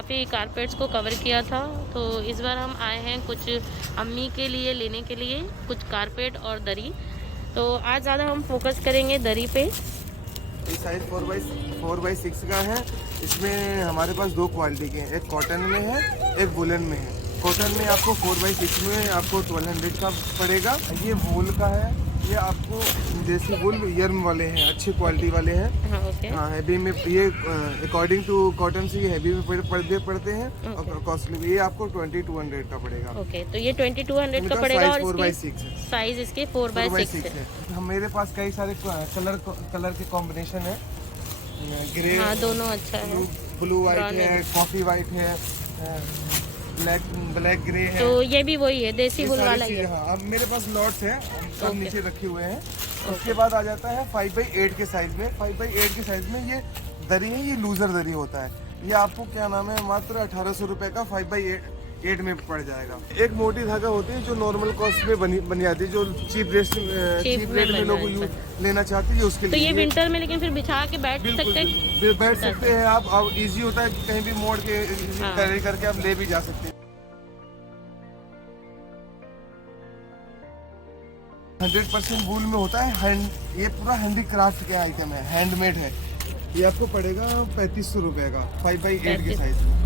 काफ़ी कारपेट्स को कवर किया था, तो इस बार हम आए हैं कुछ अम्मी के लिए लेने के लिए, कुछ कारपेट और दरी। तो आज ज़्यादा हम फोकस करेंगे दरी पे। ये साइज 4x6 का है। इसमें हमारे पास दो क्वालिटी के हैं, एक कॉटन में है, एक वुलन में है। कॉटन में आपको 4x6 में आपको 1200 का पड़ेगा। ये वूल का है, ये आपको देसी वूल यर्म वाले हैं, अच्छी क्वालिटी वाले हैं। हाँ, ओके। हाँ, हैवी में ये अकॉर्डिंग टू कॉटन से ये हैवी में पड़ते हैं ओके। और कॉस्टली में ये आपको 2200 का पड़ेगा। ओके, तो ये 2200 का पड़ेगा साइज और 4x6 है। साइज इसके 4x6 है। हम मेरे पास कई सारे कलर के कॉम्बिनेशन है। ग्रे, हाँ, दोनों अच्छा है। ब्लू वाइट Brown है, कॉफी वाइट है, ब्लैक ग्रे है। तो ये भी वही है, देसी ये वूल सारी वाला ही चीजें, है। हाँ, अब मेरे पास लॉट्स है, सब Okay. नीचे रखे हुए हैं। उसके बाद आ जाता है 5x8 के साइज में। 5x8 के साइज में ये दरी है, ये लूजर दरी होता है। ये आपको क्या नाम है, मात्र 1800 रुपए का 5x8 में पड़ जाएगा। एक मोटी धागा होती है जो नॉर्मल कॉस्ट में बनी जाती है, जो चीप रेट में लोग लेना चाहते हैं, उसके तो लिए ये विंटर में लेकिन फिर बिछा के बैठ सकते हैं। बैठ सकते हैं आप। अब इजी होता है कि कहीं भी मोड़ के हाँ। कैरी करके आप ले भी जा सकते हैं। 100% वूल में होता है। ये पूरा हैंडीक्राफ्ट का आइटम है, हैंडमेड है। ये आपको पड़ेगा 3500 रुपए का 5x8 के साइज में।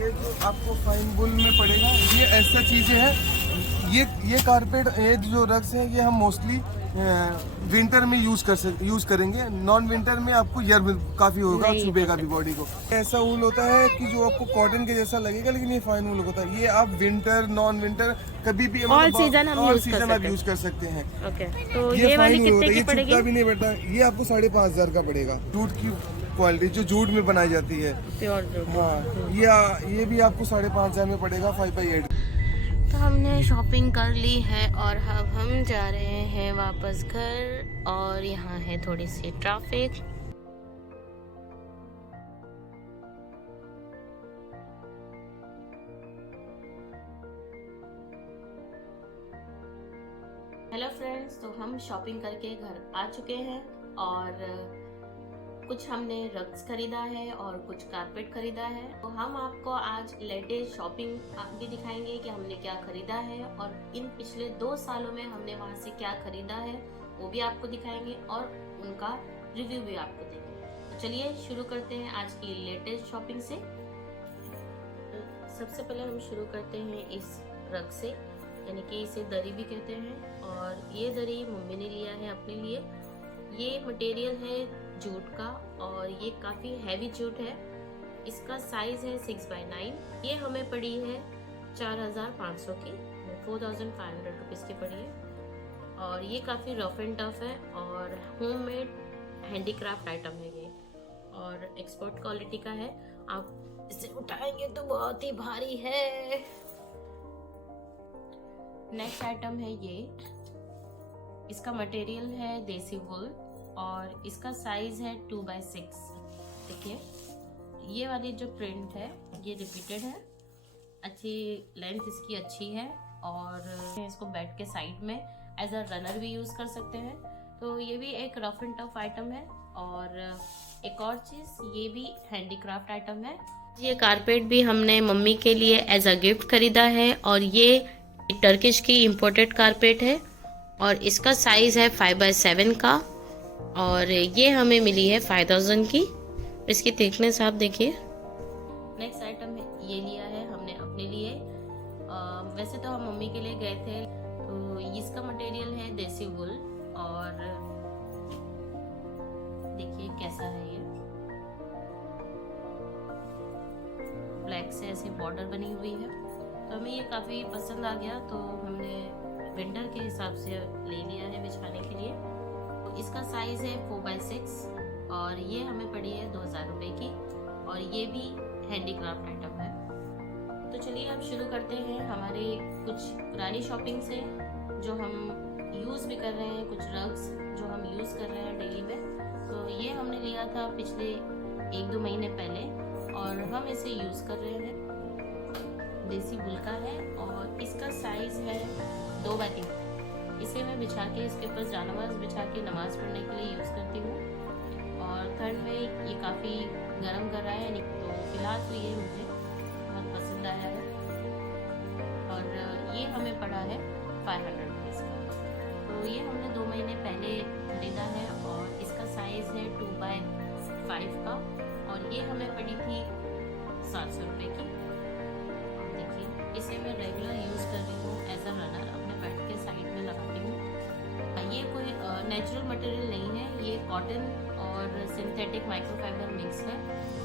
ये जो आपको फाइन वूल में पड़ेगा, ये ऐसा चीजें हैं। ये कारपेट, ये जो रग्स है, ये हम मोस्टली विंटर में यूज करेंगे। नॉन विंटर में आपको यर्म काफी होगा, चुभेगा भी बॉडी को। ऐसा वूल होता है कि जो आपको कॉटन के जैसा लगेगा, लेकिन ये फाइन वूल होता है। ये आप विंटर, नॉन विंटर कभी भी ऑल सीजन आप यूज कर सकते हैं। ओके, तो ये वाली कितने की पड़ेगी? ये भी नहीं बैठता। ये आपको 5500 का पड़ेगा। जूट की क्वालिटी जो जूट में बनाई जाती है, प्योर जूट। हाँ, ये भी आपको 5500 में पड़ेगा 5x8। तो हमने शॉपिंग कर ली है और अब हम जा रहे हैं वापस घर, और यहाँ है थोड़ी सी ट्रैफिक। हेलो फ्रेंड्स, तो हम शॉपिंग करके घर आ चुके हैं और कुछ हमने रग्स खरीदा है और कुछ कारपेट खरीदा है। तो हम आपको आज लेटेस्ट शॉपिंग भी दिखाएंगे कि हमने क्या खरीदा है, और इन पिछले 2 सालों में हमने वहां से क्या खरीदा है वो भी आपको दिखाएंगे और उनका रिव्यू भी आपको देंगे। तो चलिए शुरू करते हैं आज की लेटेस्ट शॉपिंग से। सबसे पहले हम शुरू करते हैं इस रग से, यानी कि इसे दरी भी कहते हैं, और ये दरी मम्मी ने लिया है अपने लिए। ये मटेरियल है जूट का और ये काफ़ी हैवी जूट है। इसका साइज़ है 6x9। ये हमें पड़ी है 4500 की, 4500 रुपीज़ की पड़ी है, और ये काफ़ी रफ एंड टफ है और होममेड हैंडीक्राफ्ट आइटम है ये, और एक्सपोर्ट क्वालिटी का है। आप इसे उठाएंगे तो बहुत ही भारी है। नेक्स्ट आइटम है ये। इसका मटेरियल है देसी वूल और इसका साइज है 2x6। देखिए, ये वाली जो प्रिंट है ये रिपीटेड है, अच्छी लेंथ इसकी अच्छी है, और इसको बेड के साइड में एज अ रनर भी यूज कर सकते हैं। तो ये भी एक रफ एंड टफ आइटम है। और एक और चीज, ये भी हैंडीक्राफ्ट आइटम है। ये कारपेट भी हमने मम्मी के लिए एज अ गिफ्ट खरीदा है, और ये टर्किश की इम्पोर्टेड कारपेट है और इसका साइज है 5x7 का, और ये हमें मिली है 5000 की। इसकी थिकनेस आप देखिए। नेक्स्ट आइटम है, ये लिया है हमने अपने लिए। वैसे तो हम मम्मी के लिए गए थे। तो इसका मटेरियल है देसी वूल, और देखिए कैसा है ये, ब्लैक से ऐसे बॉर्डर बनी हुई है। तो हमें ये काफ़ी पसंद आ गया, तो हमने विंटर के हिसाब से ले लिया है बिछाने के लिए। तो इसका साइज़ है 4x6 और ये हमें पड़ी है 2000 रुपये की, और ये भी हैंडीक्राफ्ट आइटम है। तो चलिए अब शुरू करते हैं हमारे कुछ पुरानी शॉपिंग से, जो हम यूज़ भी कर रहे हैं, कुछ रग्स जो हम यूज़ कर रहे हैं डेली में। तो ये हमने लिया था पिछले 1-2 महीने पहले, और हम इसे यूज़ कर रहे हैं। देसी वूल का है और इसका साइज़ है 2x3। इसे मैं बिछा के इसके ऊपर जानमाज बिछा के नमाज पढ़ने के लिए यूज़ करती हूँ। और थर्ड में ये काफ़ी गर्म कर रहा है, तो फिलहाल तो ये मुझे बहुत पसंद आया है और ये हमें पड़ा है 500 रुपीज़ का। तो ये हमने 2 महीने पहले खरीदा है और इसका साइज़ है 2x5 का और ये हमें पड़ी थी 700 रुपये की। और देखिए इसे मैं रेगुलर यूज़ कर रही हूँ एज अ रनर, अपने बेड के साइड में लगाती हूँ। ये कोई नेचुरल मटेरियल नहीं है, ये कॉटन और सिंथेटिक माइक्रोफाइबर मिक्स है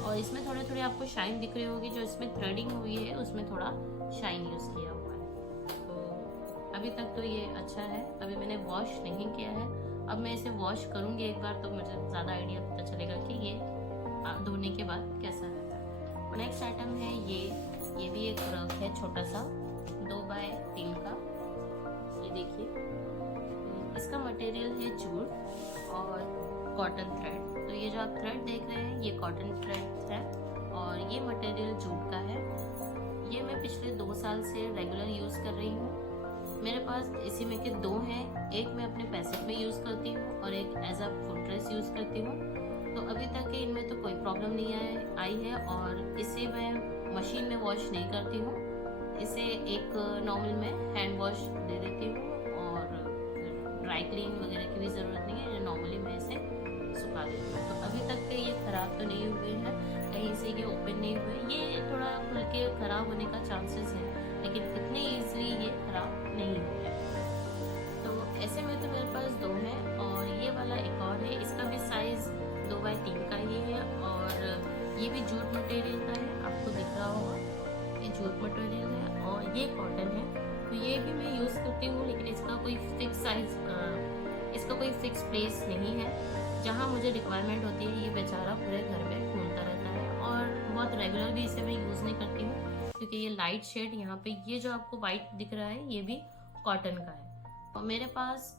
और इसमें थोड़े थोड़े आपको शाइन दिख रही होगी, जो इसमें थ्रेडिंग हुई है उसमें थोड़ा शाइन यूज़ किया हुआ है। तो अभी तक तो ये अच्छा है, अभी मैंने वॉश नहीं किया है, अब मैं इसे वॉश करूँगी एक बार तो मुझे ज़्यादा आइडिया पता चलेगा कि ये धोने के बाद कैसा रहता है। नेक्स्ट आइटम है ये भी एक रग है छोटा सा 2x3 का। ये देखिए इसका मटेरियल है जूट और कॉटन थ्रेड। तो ये जो आप थ्रेड देख रहे हैं ये कॉटन थ्रेड है और ये मटेरियल जूट का है। ये मैं पिछले 2 साल से रेगुलर यूज़ कर रही हूँ। मेरे पास इसी में के 2 हैं, एक मैं अपने पैसे में यूज़ करती हूँ और एक as a full dress use करती हूँ। तो अभी तक के इनमें तो कोई प्रॉब्लम नहीं आई है और इसे मैं मशीन में वॉश नहीं करती हूँ, इसे एक नॉर्मल में हैंड वॉश दे देती हूँ और ड्राई क्लीन वगैरह की भी ज़रूरत नहीं है, नॉर्मली मैं इसे सुखा देती हूँ। तो अभी तक के ये ख़राब तो नहीं हुए हैं, कहीं से ये ओपन नहीं हुए। ये थोड़ा खुल के ख़राब होने का चांसेस है लेकिन इतने ईजिली ये ख़राब नहीं हुए। तो ऐसे में तो मेरे पास 2 हैं और ये वाला एक और है, इसका भी साइज़ 2x3 का ही है और ये भी जूट मटेरियल का है, आपको दिख रहा होगा ये जूट मटेरियल है और ये कॉटन है। तो ये भी मैं यूज़ करती हूँ लेकिन इसका कोई फिक्स साइज, इसका कोई फिक्स प्लेस नहीं है। जहाँ मुझे रिक्वायरमेंट होती है ये बेचारा पूरे घर में घूमता रहता है और बहुत रेगुलर भी इसे मैं यूज़ नहीं करती हूँ क्योंकि ये लाइट शेड यहाँ पे ये जो आपको वाइट दिख रहा है ये भी कॉटन का है। और मेरे पास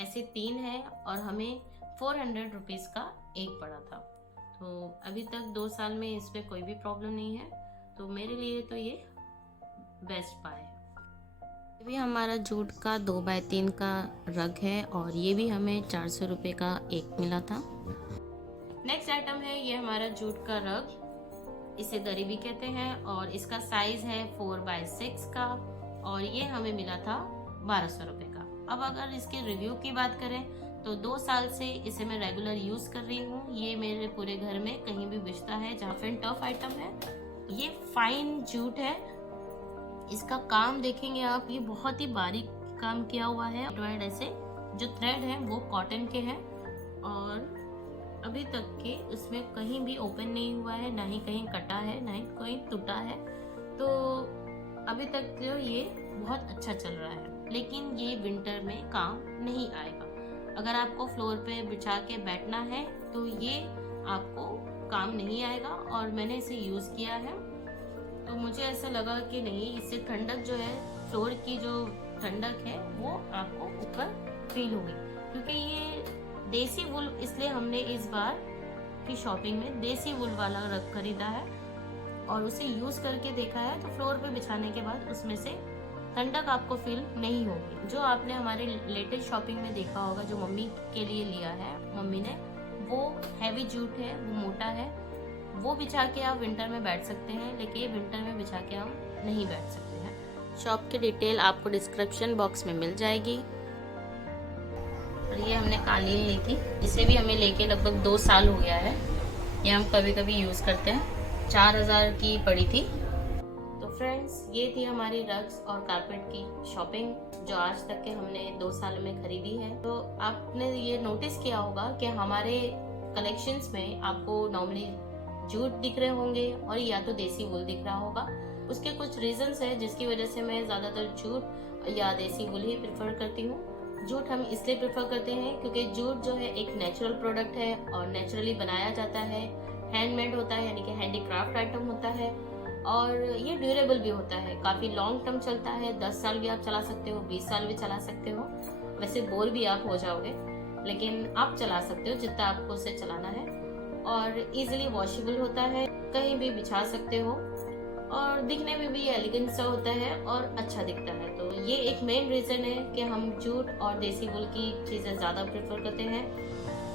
ऐसे 3 है और हमें 400 रुपीज़ का एक पड़ा था। तो अभी तक 2 साल में इस पर कोई भी प्रॉब्लम नहीं है, तो मेरे लिए तो ये बेस्ट बाय है। ये भी हमारा जूट का 2x3 का रग है और ये भी हमें 400 रुपये का एक मिला था। नेक्स्ट आइटम है ये हमारा जूट का रग, इसे दरी भी कहते हैं और इसका साइज है 4x6 का और ये हमें मिला था 1200 रुपये का। अब अगर इसके रिव्यू की बात करें तो 2 साल से इसे मैं रेगुलर यूज़ कर रही हूँ। ये मेरे पूरे घर में कहीं भी बिछता है, जहाँ पे टफ आइटम है। ये फाइन जूट है, इसका काम देखेंगे आप, ये बहुत ही बारीक काम किया हुआ है। ऐसे जो थ्रेड है वो कॉटन के हैं और अभी तक के उसमें कहीं भी ओपन नहीं हुआ है, ना ही कहीं कटा है, ना ही कहीं टूटा है। तो अभी तक जो ये बहुत अच्छा चल रहा है, लेकिन ये विंटर में काम नहीं आएगा। अगर आपको फ्लोर पे बिछा के बैठना है तो ये आपको काम नहीं आएगा और मैंने इसे यूज़ किया है तो मुझे ऐसा लगा कि नहीं, इससे ठंडक जो है, फ्लोर की जो ठंडक है वो आपको ऊपर फील होगी। क्योंकि ये देसी वूल, इसलिए हमने इस बार की शॉपिंग में देसी वूल वाला रग खरीदा है और उसे यूज़ करके देखा है तो फ्लोर पे बिछाने के बाद उसमें से ठंडक आपको फील नहीं होगी। जो आपने हमारे लेटेस्ट शॉपिंग में देखा होगा, जो मम्मी के लिए लिया है मम्मी ने, वो हैवी जूट है, वो मोटा है, वो बिछा के आप विंटर में बैठ सकते हैं, लेकिन ये विंटर में बिछा के हम नहीं बैठ सकते हैं। शॉप की डिटेल आपको डिस्क्रिप्शन बॉक्स में मिल जाएगी। और ये हमने कालीन ली थी, इसे भी हमें लेके लगभग 2 साल हो गया है। ये हम कभी कभी यूज़ करते हैं, 4000 की पड़ी थी। तो फ्रेंड्स, ये थी हमारी रग्स और कारपेट की शॉपिंग जो आज तक के हमने 2 साल में खरीदी है। तो आपने ये नोटिस किया होगा कि हमारे कलेक्शंस में आपको नॉर्मली जूट दिख रहे होंगे और या तो देसी वूल दिख रहा होगा। उसके कुछ रीजंस है जिसकी वजह से मैं ज़्यादातर जूट या देसी वूल ही प्रेफर करती हूँ। जूट हम इसलिए प्रेफर करते हैं क्योंकि जूट जो है एक नेचुरल प्रोडक्ट है और नेचुरली बनाया जाता है, हैंडमेड होता है, यानी कि हैंडीक्राफ्ट आइटम होता है और ये ड्यूरेबल भी होता है, काफ़ी लॉन्ग टर्म चलता है। 10 साल भी आप चला सकते हो, 20 साल भी चला सकते हो। वैसे बोर भी आप हो जाओगे, लेकिन आप चला सकते हो जितना आपको उसे चलाना है। और इजीली वॉशेबल होता है, कहीं भी बिछा सकते हो और दिखने में भी एलिगेंट सा होता है और अच्छा दिखता है। तो ये एक मेन रीज़न है कि हम जूट और देसी वूल की चीज़ें ज़्यादा प्रेफर करते हैं।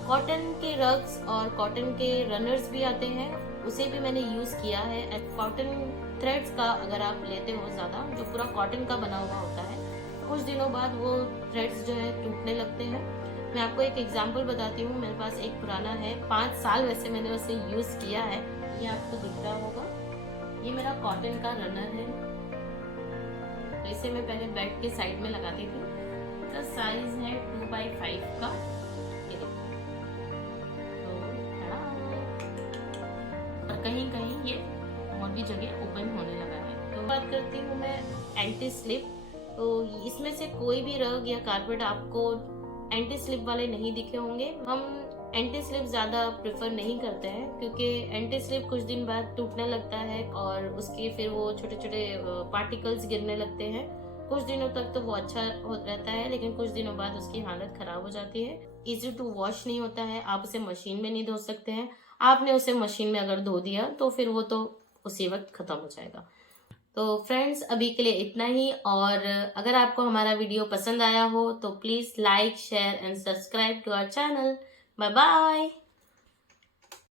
कॉटन के रग्स और कॉटन के रनर्स भी आते हैं, उसे भी मैंने यूज किया है। कॉटन थ्रेड्स का अगर आप लेते हो ज्यादा, जो पूरा कॉटन का बना हुआ होता है, कुछ दिनों बाद वो थ्रेड्स जो है टूटने लगते हैं। मैं आपको एक एग्जांपल बताती हूँ। मेरे पास एक पुराना है, 5 साल वैसे मैंने उसे यूज किया है। ये आपको दिख रहा होगा, ये मेरा कॉटन का रनर है। तो इसे मैं पहले बेड के साइड में लगाती थी। इसका साइज है 2x5 का। ये देखो, और कहीं कहीं ये और भी जगह ओपन होने लगा है। तो बात करती हूँ मैं एंटी स्लिप। तो इसमें से कोई भी रग या कारपेट आपको एंटी स्लिप वाले नहीं दिखे होंगे। हम एंटी स्लिप ज़्यादा प्रेफर नहीं करते हैं, क्योंकि एंटी स्लिप कुछ दिन बाद टूटने लगता है और उसके फिर वो छोटे छोटे पार्टिकल्स गिरने लगते हैं। कुछ दिनों तक तो वो अच्छा रहता है, लेकिन कुछ दिनों बाद उसकी हालत खराब हो जाती है। इजी टू वॉश नहीं होता है, आप उसे मशीन में नहीं धो सकते हैं। आपने उसे मशीन में अगर धो दिया तो फिर वो तो उसी वक्त खत्म हो जाएगा। तो फ्रेंड्स, अभी के लिए इतना ही। और अगर आपको हमारा वीडियो पसंद आया हो तो please like, share and subscribe to our channel. Bye bye.